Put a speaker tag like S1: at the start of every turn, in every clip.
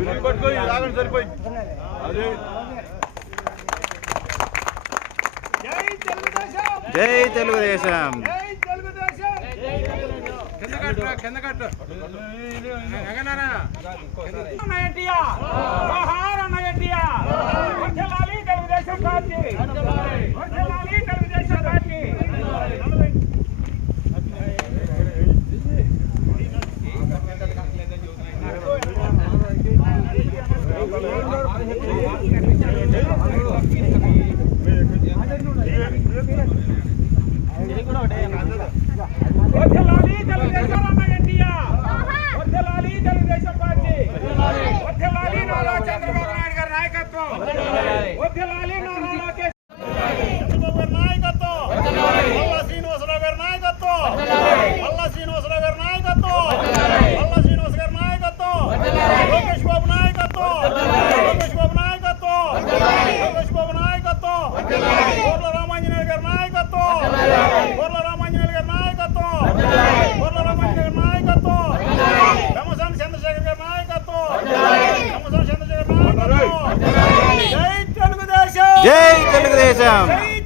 S1: Bill పట్టుకో ఇది ఆగండి సరిపోయింది అది.
S2: జై తెలుగుదేశం.
S3: కింద
S2: Thank you.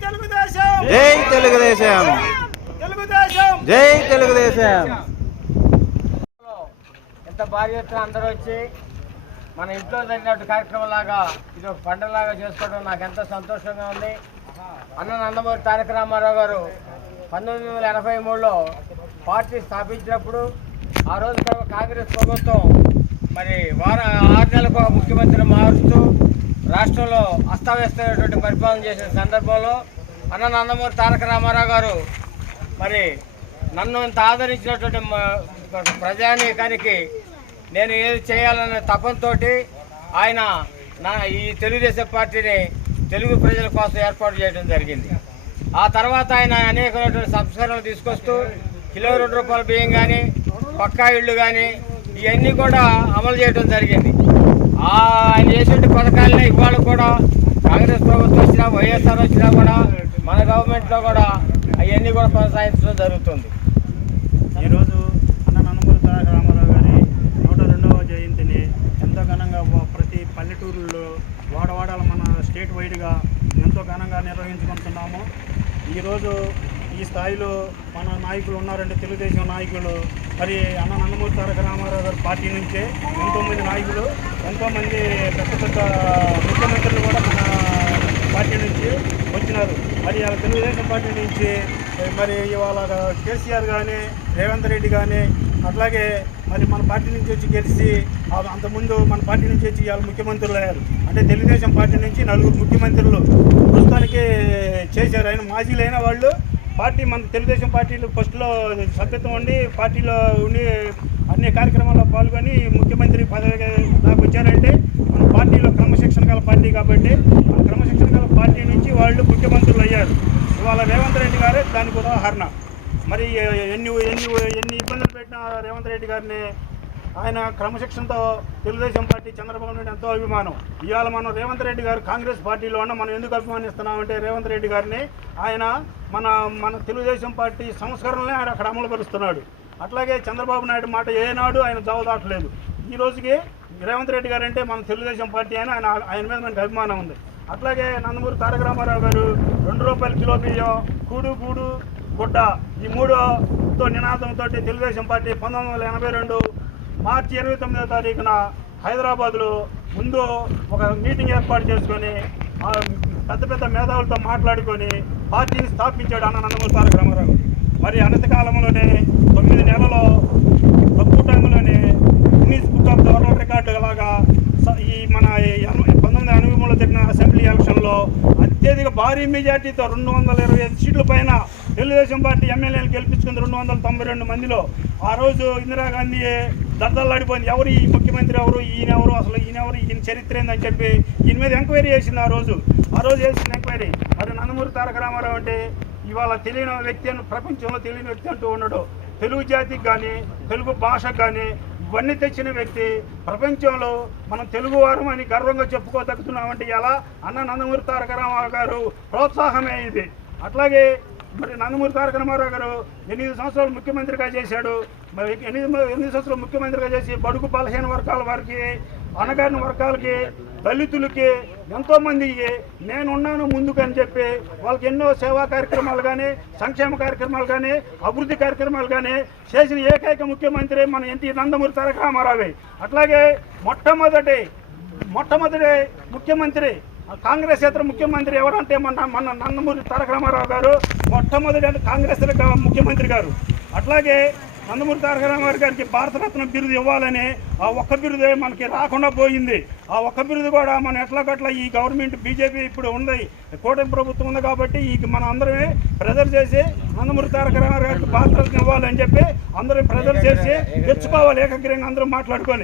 S2: తెలుగుదేశం. జై తెలుగుదేశం.
S4: జై తెలుగుదేశం.
S5: ఎంత భారీ ఎత్తున అందరూ వచ్చి మన ఇంట్లో జరిగినట్టు కార్యక్రమం లాగా ఇది ఒక పండుగలాగా చేసుకోవడం నాకు ఎంతో సంతోషంగా ఉంది. అన్న నందమూరి తారక రామారావు గారు పంతొమ్మిది వందల ఎనభై మూడులో పార్టీ స్థాపించినప్పుడు ఆ రోజు కాంగ్రెస్ ప్రభుత్వం మరి వార ఆరు నెలలకు ఒక ముఖ్యమంత్రిని మారుస్తూ రాష్ట్రంలో అస్తవ్యస్తమైనటువంటి పరిపాలన చేసిన సందర్భంలో అన్న నందమూరి తారక రామారావు గారు మరి నన్ను ఇంత ఆదరించినటువంటి ప్రజానీకానికి నేను ఏది చేయాలనే తపంతో ఆయన నా ఈ తెలుగుదేశం పార్టీని తెలుగు ప్రజల కోసం ఏర్పాటు చేయడం జరిగింది. ఆ తర్వాత ఆయన అనేకమైనటువంటి సంస్కరణలు తీసుకొస్తూ కిలో రెండు రూపాయల బియ్యం కానీ పక్కా ఇళ్ళు కానీ ఇవన్నీ కూడా అమలు చేయడం జరిగింది. ఆయన చేసే పథకాలనే ఇవాళ కూడా కాంగ్రెస్ ప్రభుత్వం వచ్చినా వైఎస్ఆర్ వచ్చినా కూడా మన గవర్నమెంట్లో కూడా అవన్నీ కూడా కొనసాగించడం జరుగుతుంది.
S6: ఈరోజు అన్న నందమూరి తారక రామారావు గారి నూట రెండవ జయంతిని ఎంతో ఘనంగా ప్రతి పల్లెటూరులో వాడవాడాల మన స్టేట్ వైడ్గా ఎంతో ఘనంగా నిర్వహించుకుంటున్నాము. ఈరోజు ఈ స్థాయిలో మన నాయకులు ఉన్నారంటే తెలుగుదేశం నాయకులు మరి అన్న నందమూరి తారక రామారావు గారి పార్టీ నుంచే ఎంతోమంది నాయకులు ఎంతోమంది పెద్ద పెద్ద ముఖ్యమంత్రులు కూడా మన పార్టీ నుంచి వచ్చినారు. మరి వాళ్ళ తెలుగుదేశం పార్టీ నుంచి మరి ఇవాళ కేసీఆర్ కానీ రేవంత్ రెడ్డి కానీ అట్లాగే మరి మన పార్టీ నుంచి వచ్చి గెలిచి అంతకుముందు మన పార్టీ నుంచి వచ్చి ఇవాళ ముఖ్యమంత్రులు అయ్యారు. అంటే తెలుగుదేశం పార్టీ నుంచి నలుగురు ముఖ్యమంత్రులు ప్రస్తుతానికి చేశారు. ఆయన మాజీలైన వాళ్ళు పార్టీ మన తెలుగుదేశం పార్టీలో ఫస్ట్లో సభ్యత్వం ఉండి పార్టీలో ఉండి అన్ని కార్యక్రమాల్లో పాల్గొని ముఖ్యమంత్రి పదవి దాకా వచ్చారంటే మన పార్టీలో క్రమశిక్షణ గల పార్టీ కాబట్టి ఆ క్రమశిక్షణ గల పార్టీ నుంచి వాళ్ళు ముఖ్యమంత్రులు అయ్యారు. ఇవాళ రేవంత్ రెడ్డి గారే దానికి ఉదాహరణ. మరి ఎన్ని ఎన్ని ఎన్ని ఇబ్బందులు పెట్టిన రేవంత్ రెడ్డి గారిని ఆయన క్రమశిక్షణతో తెలుగుదేశం పార్టీ చంద్రబాబు నాయుడు ఎంతో అభిమానం. ఇవాళ మనం రేవంత్ రెడ్డి గారు కాంగ్రెస్ పార్టీలో ఉన్న. మనం ఎందుకు అభిమానిస్తున్నామంటే రేవంత్ రెడ్డి గారిని ఆయన మన మన తెలుగుదేశం పార్టీ సంస్కరణలే ఆయన అక్కడ అమలుపరుస్తున్నాడు. అట్లాగే చంద్రబాబు నాయుడు మాట ఏనాడు ఆయన జవదాటలేదు ఈ రోజుకి రేవంత్ రెడ్డి గారు అంటే మన తెలుగుదేశం పార్టీ అని ఆయన ఆయన మీద మనకు అభిమానం ఉంది. అట్లాగే నందమూరి తారక రామారావు గారు రెండు రూపాయల కిలో బియ్యం కూడు గూడు గుడ్డ ఈ మూడుతో నినాదంతో తెలుగుదేశం పార్టీ పంతొమ్మిది వందల ఎనభై రెండు మార్చి ఇరవై తొమ్మిదో తారీఖున హైదరాబాద్లో ముందు ఒక మీటింగ్ ఏర్పాటు చేసుకొని పెద్ద పెద్ద మేధావులతో మాట్లాడుకొని పార్టీని స్థాపించాడు అన్న నందమూరి తారక రామారావు మరి అనంతకాలంలోనే తొమ్మిది నెలలో తక్కువ టైంలోనే Guinness book of the world record లాగా స- ఈ మన ఎనభై- పంతొమ్మిది అనుభవంలో ఎనభై మూడులో జరిగిన అసెంబ్లీ ఎలక్షన్లో అత్యధిక భారీ మెజార్టీతో రెండు వందల ఇరవై ఐదు సీట్ల పైన తెలుగుదేశం పార్టీ ఎమ్మెల్యేలు గెలిపించుకుంది రెండు వందల తొంభై రెండు మందిలో. ఆ రోజు ఇందిరాగాంధీ దద్దల్లాడిపోయింది. ఎవరు ఈ ముఖ్యమంత్రి ఎవరు? ఈయన ఎవరు? అసలు ఈయన ఎవరు? ఈయన చరిత్ర ఏందని చెప్పి ఈయన మీద ఎంక్వైరీ చేసింది ఆ రోజు. ఆ రోజు చేసిన ఎంక్వైరీ. అది నందమూరి తారక రామారావు అంటే ఇవాళ తెలియని వ్యక్తి అని ప్రపంచంలో తెలియని వ్యక్తి అంటూ ఉన్నాడు తెలుగు జాతికి కానీ తెలుగు భాషకు కానీ ఇవన్నీ తెచ్చిన వ్యక్తి ప్రపంచంలో మనం తెలుగువారం అని గర్వంగా చెప్పుకోదగ్గుతున్నామంటే ఎలా? అన్న నందమూరి తారక రామారావు గారు ప్రోత్సాహమే ఇది. అట్లాగే మరి నందమూరి తారక రామారావు గారు ఎనిమిది సంవత్సరాలు ముఖ్యమంత్రిగా చేశాడు. మరి ఎనిమిది ఎనిమిది సంవత్సరాలు ముఖ్యమంత్రిగా చేసి బడుగు బలహీన వర్గాల వారికి అనగారిన వర్గాలకి దళితులకి ఎంతో మందికి నేనున్నాను ముందుకు అని చెప్పి వాళ్ళకి ఎన్నో సేవా కార్యక్రమాలు కానీ సంక్షేమ కార్యక్రమాలు కానీ అభివృద్ధి కార్యక్రమాలు కానీ చేసిన ఏకైక ముఖ్యమంత్రి మన ఎన్టీ నందమూరి తారక రామారావే. అట్లాగే మొట్టమొదటి మొట్టమొదటి ముఖ్యమంత్రి కాంగ్రెస్ ఇతర ముఖ్యమంత్రి ఎవరంటే మన మన నందమూరి తారక రామారావు గారు మొట్టమొదటి కాంగ్రెస్ ముఖ్యమంత్రి గారు. అట్లాగే నందమూరి తారక రామారావు గారికి భారతరత్న బిరుదు ఇవ్వాలని ఆ ఒక్క బిరుదే మనకి రాకుండా పోయింది. ఆ ఒక్క బిరుదు కూడా మనం ఎట్లాగట్లా ఈ గవర్నమెంట్ బీజేపీ ఇప్పుడు ఉంది కూటమి ప్రభుత్వం ఉంది కాబట్టి ఈ మనం అందరమే ప్రెజర్ చేసి నందమూరి తారక రామారావు గారికి భారతరత్న ఇవ్వాలని చెప్పి అందరూ ప్రెజర్ చేసి తెచ్చుకోవాలి ఏకగ్రీయంగా అందరూ మాట్లాడుకొని.